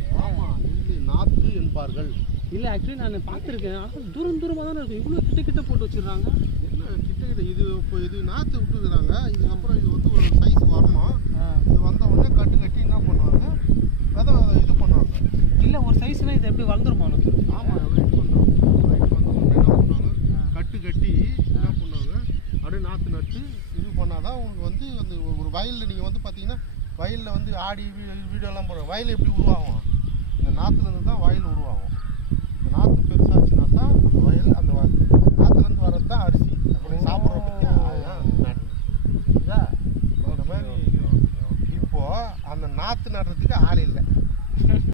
இது. ஆமாம், நெல்லி நாற்று என்பார்கள். இல்லை ஆக்சுவலி நான் பார்த்துருக்கேன். ஆனால் தூரமாக தானே இருக்கும். இவ்வளோ கிட்ட போட்டு வச்சிடுறாங்க. என்ன கிட்ட இது இப்போ இது நாற்று விட்டுக்கிறாங்க. இதுக்கப்புறம் இது வந்து ஒரு சைஸ் வரணும். இது வந்த உடனே கட்டி என்ன பண்ணுவாங்க, விதை இது பண்ணுவாங்க. இல்லை ஒரு சைஸ்னால் இது எப்படி வளர்ந்துருமா உனக்கு? ஆமாம், ரைட் பண்ணுறாங்க. ரைட் வந்த உடனே என்ன பண்ணுவாங்க, கட்டி என்ன பண்ணுவாங்க, அப்படியே நாற்று நட்டு இது பண்ணாதான் உங்களுக்கு வந்து அந்த ஒரு வயலில் நீங்கள் வந்து பார்த்தீங்கன்னா வயலில் வந்து ஆடி வீடியோலாம் போடுறாங்க. வயல் எப்படி உருவாகும்,